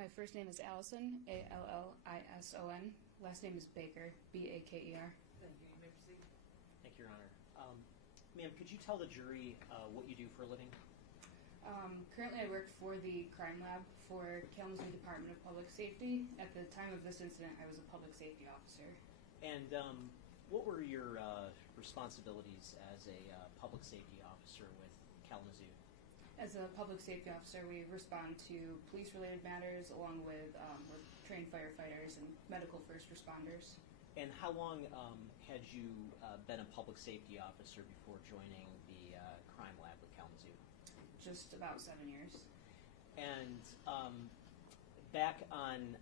My first name is Allison, Allison. Last name is Baker, Baker. Thank you. You may proceed. Thank you, Your Honor. Ma'am, could you tell the jury what you do for a living? Currently I work for the crime lab for Kalamazoo Department of Public Safety. At the time of this incident, I was a public safety officer. And what were your responsibilities as a public safety officer with Kalamazoo? As a public safety officer, we respond to police-related matters along with we're trained firefighters and medical first responders. And how long had you been a public safety officer before joining the crime lab with Kalamazoo? Just about 7 years. And back on,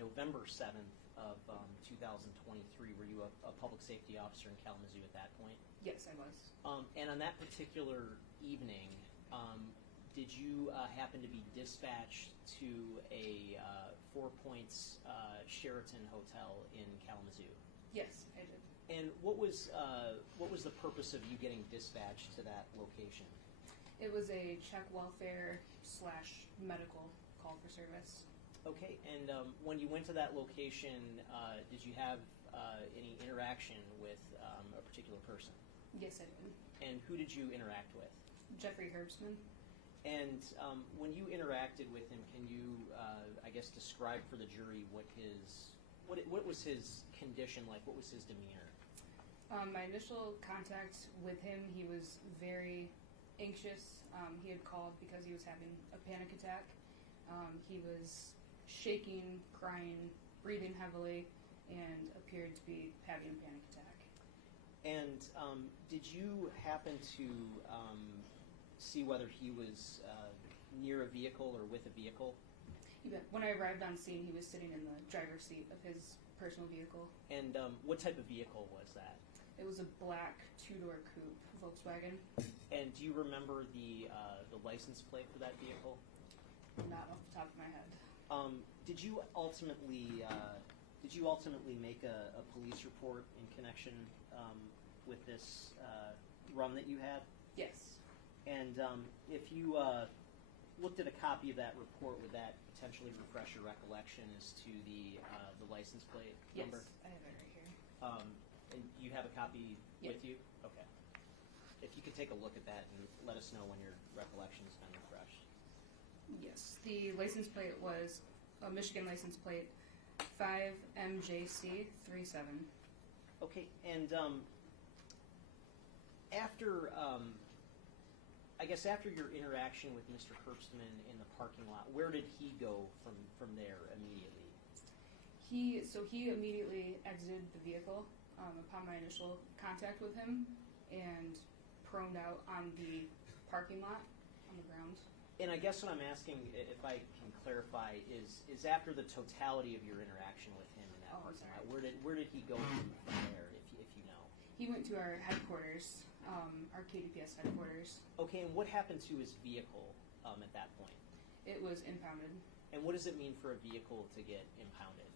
November 7th of 2023, were you a public safety officer in Kalamazoo at that point? Yes, I was. And on that particular evening, did you happen to be dispatched to a Four Points Sheraton Hotel in Kalamazoo? Yes, I did. And what was the purpose of you getting dispatched to that location? It was a check welfare / medical call for service. Okay, and when you went to that location, did you have any interaction with a particular person? Yes, I did. And who did you interact with? Jeffrey Herbstman. And when you interacted with him, can you, describe for the jury what was his condition like? What was his demeanor? My initial contact with him, he was very anxious. He had called because he was having a panic attack. He was shaking, crying, breathing heavily, and appeared to be having a panic attack. And did you happen to see whether he was near a vehicle or with a vehicle? You bet. When I arrived on scene, he was sitting in the driver's seat of his personal vehicle. And what type of vehicle was that? It was a black two-door coupe Volkswagen. And do you remember the license plate for that vehicle? Not off the top of my head. Did you ultimately make a police report in connection with this run that you had? Yes. And if you looked at a copy of that report, would that potentially refresh your recollection as to the license plate number? Yes, I have it right here. And you have a copy Yep. with you? Okay. If you could take a look at that and let us know when your recollection has been refreshed. Yes, the license plate was a Michigan license plate 5MJC37. Okay, and after your interaction with Mr. Herbstman in the parking lot, where did he go from there immediately? He immediately exited the vehicle upon my initial contact with him and proned out on the parking lot on the ground. And I guess what I'm asking, if I can clarify, is after the totality of your interaction with him in that parking lot, where did he go from there, if you know? He went to our headquarters, our KDPS headquarters. Okay, and what happened to his vehicle at that point? It was impounded. And what does it mean for a vehicle to get impounded?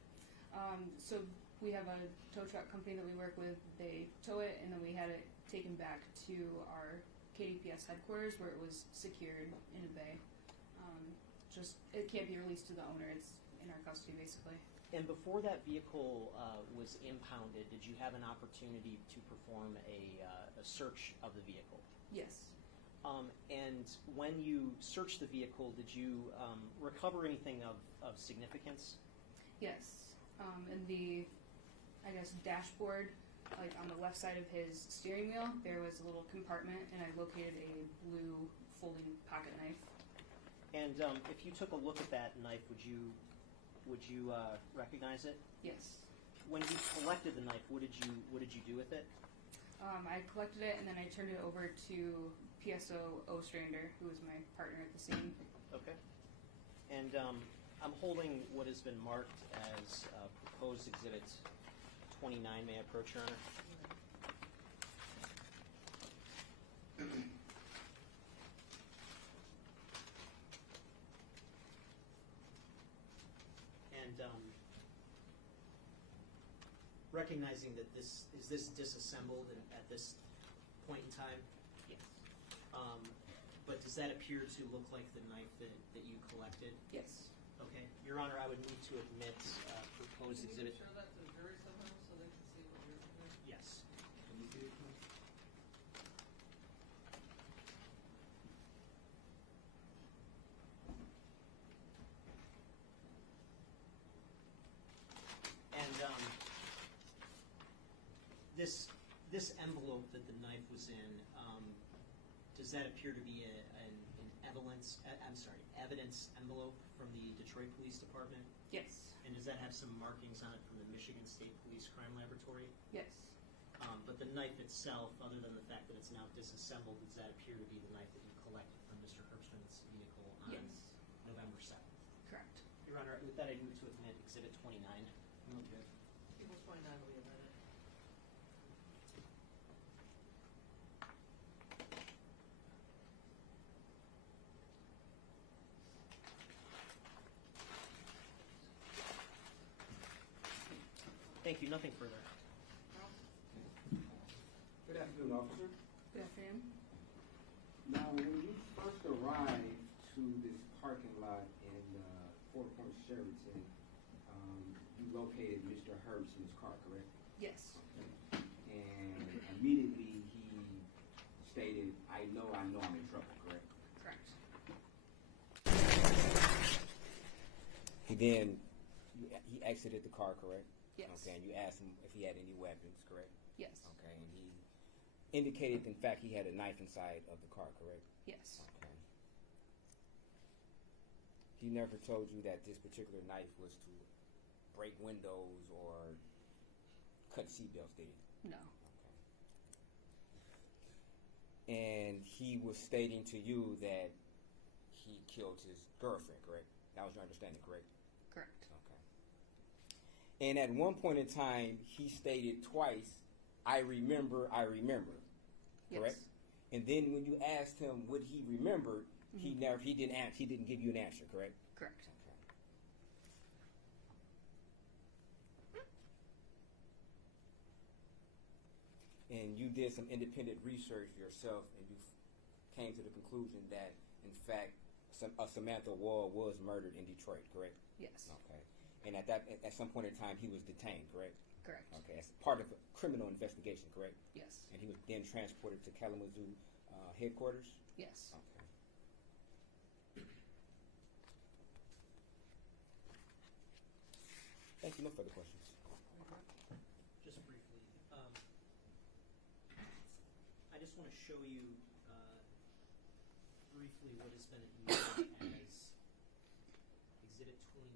So we have a tow truck company that we work with. They tow it, and then we had it taken back to our KDPS headquarters where it was secured in a bay. It can't be released to the owner. It's in our custody, basically. And before that vehicle was impounded, did you have an opportunity to perform a search of the vehicle? Yes. And when you searched the vehicle, did you recover anything of significance? Yes. In the, dashboard, like on the left side of his steering wheel, there was a little compartment, and I located a blue folding pocket knife. And if you took a look at that knife, would you recognize it? Yes. When you collected the knife, what did you do with it? I collected it, and then I turned it over to PSO Ostrander, who was my partner at the scene. Okay. And I'm holding what has been marked as proposed exhibit 29. May I approach, Your Honor? And recognizing that this disassembled at this point in time? Yes. But does that appear to look like the knife that you collected? Yes. Okay. move to admit proposed Can you exhibit. show that to the jury somehow so they can see what you're doing? Yes. Can you see it, please? And this envelope that the knife was in, does that appear to be an evidence envelope from the Detroit Police Department? Yes. And does that have some markings on it from the Michigan State Police Crime Laboratory? Yes. But the knife itself, other than the fact that it's now disassembled, does that appear to be the knife that you collected from Mr. Herbstman's vehicle on Yes. November 7th? Correct. Your Honor, with that, I move to admit Exhibit 29. Okay. People's 29 will be a minute. Thank you. Nothing further. Good afternoon, officer. Good afternoon. Now, when you first arrived to this parking lot in Four Points, Sheraton, you located Mr. Herbson's car, correct? Yes. Okay. And immediately he stated, I know I'm in trouble, correct? Correct. He exited the car, correct? Yes. Okay, and you asked him if he had any weapons, correct? Yes. Okay, and he indicated, in fact, he had a knife inside of the car, correct? Yes. Okay. He never told you that this particular knife was to break windows or cut seatbelts, did he? No. Okay. And he was stating to you that he killed his girlfriend, correct? That was your understanding, correct? Correct. Okay. And at one point in time, he stated twice, I remember, correct? Yes. And then when you asked him what he remembered, he didn't give you an answer, correct? Correct. Okay. And you did some independent research yourself, and you came to the conclusion that, in fact, Samantha Woll was murdered in Detroit, correct? Yes. Okay. And at some point in time, he was detained, correct? Correct. Okay. As part of a criminal investigation, correct? Yes. And he was then transported to Kalamazoo headquarters? Yes. Okay. Thank you. No further questions. Just briefly, I just want to show you briefly what has been admitted as Exhibit 28.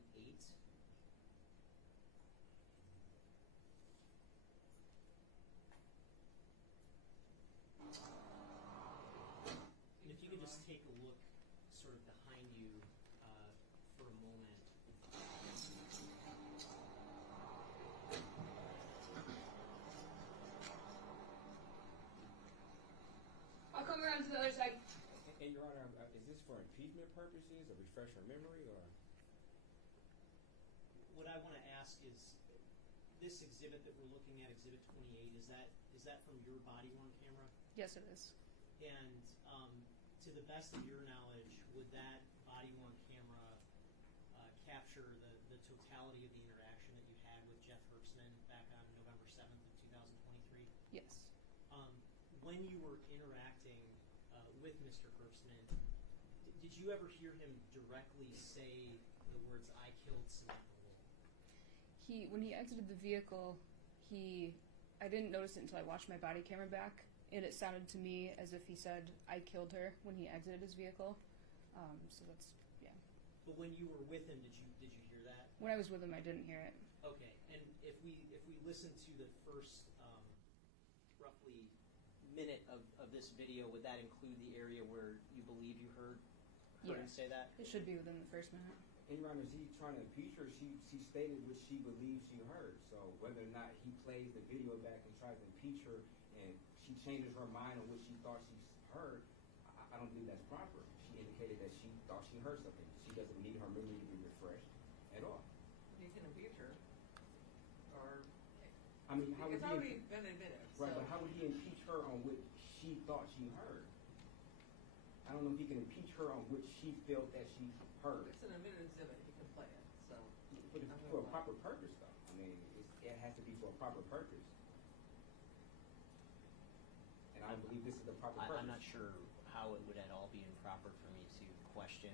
And if you could just take a look sort of behind you for a moment. I'll come around to the other side. And Your Honor, is this for impeachment purposes, or refresh your memory, or? What I want to ask is, this exhibit that we're looking at, Exhibit 28, is that from your body-worn camera? Yes, it is. And to the best of your knowledge, would that body-worn camera capture the totality of the interaction that you had with Jeff Herbstman back on November 7th of 2023? Yes. When you were interacting with Mr. Herbstman, did you ever hear him directly say the words, I killed Samantha Woll? When he exited the vehicle, I didn't notice it until I watched my body camera back, and it sounded to me as if he said, I killed her when he exited his vehicle. So that's, yeah. But when you were with him, did you hear that? When I was with him, I didn't hear it. Okay, and if we listen to the first roughly minute of this video, would that include the area where you believe you heard him say that? It should be within the first minute. And Your Honor, is he trying to impeach her? She stated what she believes she heard. So whether or not he plays the video back and tries to impeach her, and she changes her mind on what she thought she heard, I don't believe that's proper. She indicated that she thought she heard something. She doesn't need her memory to be refreshed at all. You can impeach her, or I mean, how would it's he? already been admitted. Right, so. but how would he impeach her on what she thought she heard? I don't know if he can impeach her on what she felt that she heard. It's an admitted exhibit. He can play it. So. But proper purpose, though. I mean, it has to be for a proper purpose. And I believe this is the proper purpose. I'm not sure how it would at all be improper for me to question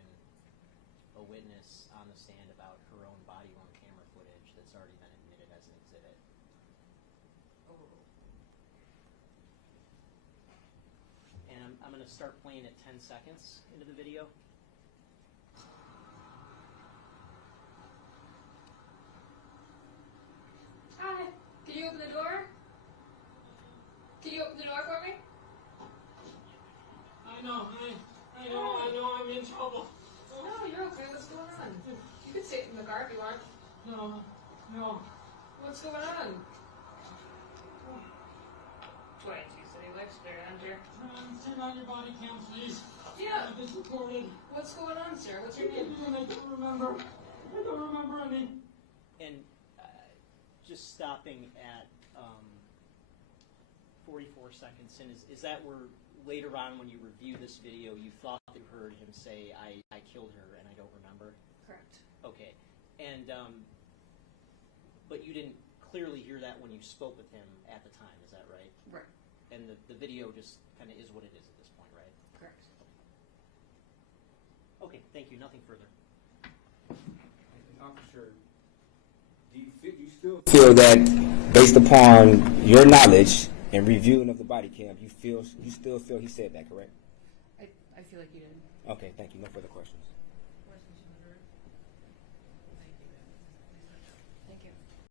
a witness on the stand about her own body-worn camera footage that's already been admitted as an exhibit. And I'm going to start playing at 10 seconds into the video. Hi. Can you open the door? Can you open the door for me? I know, I'm in trouble. No, you're okay. What's going on? You can sit in the car if you want. No. What's going on? 22 City Licks, there, Hunter. Turn on your body cam, please. Yeah. I've been recorded. What's going on, sir? What's your name? I don't remember. I don't remember any. And just stopping at 44 seconds in, is that where later on when you review this video you thought you heard him say, I killed her and I don't remember? Correct. Okay. And, but you didn't clearly hear that when you spoke with him at the time, is that right? Right. And the video just kind of is what it is at this point, right? Correct. Okay, thank you. Nothing further. And officer, do you still feel that based upon your knowledge and reviewing of the body cam, you still feel he said that, correct? I feel like you did. Okay, thank you. No further questions.